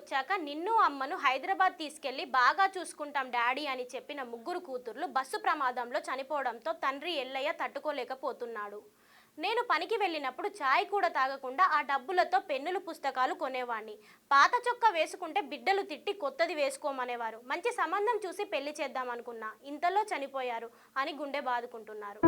వచ్చాక నిన్ను అమ్మను హైదరాబాద్ తీసుకెళ్లి బాగా చూసుకుంటాం డాడీ అని చెప్పిన ముగ్గురు కూతుర్లు బస్సు ప్రమాదంలో చనిపోవడంతో తండ్రి ఎల్లయ్య తట్టుకోలేకపోతున్నాడు. నేను పనికి వెళ్ళినప్పుడు చాయ్ కూడా తాగకుండా ఆ డబ్బులతో పెన్నులు పుస్తకాలు కొనేవాణ్ణి. పాత చొక్కా వేసుకుంటే బిడ్డలు తిట్టి కొత్తది వేసుకోమనేవారు. మంచి సంబంధం చూసి పెళ్లి చేద్దామనుకున్నా, ఇంతలో చనిపోయారు అని గుండె బాదుకుంటున్నారు.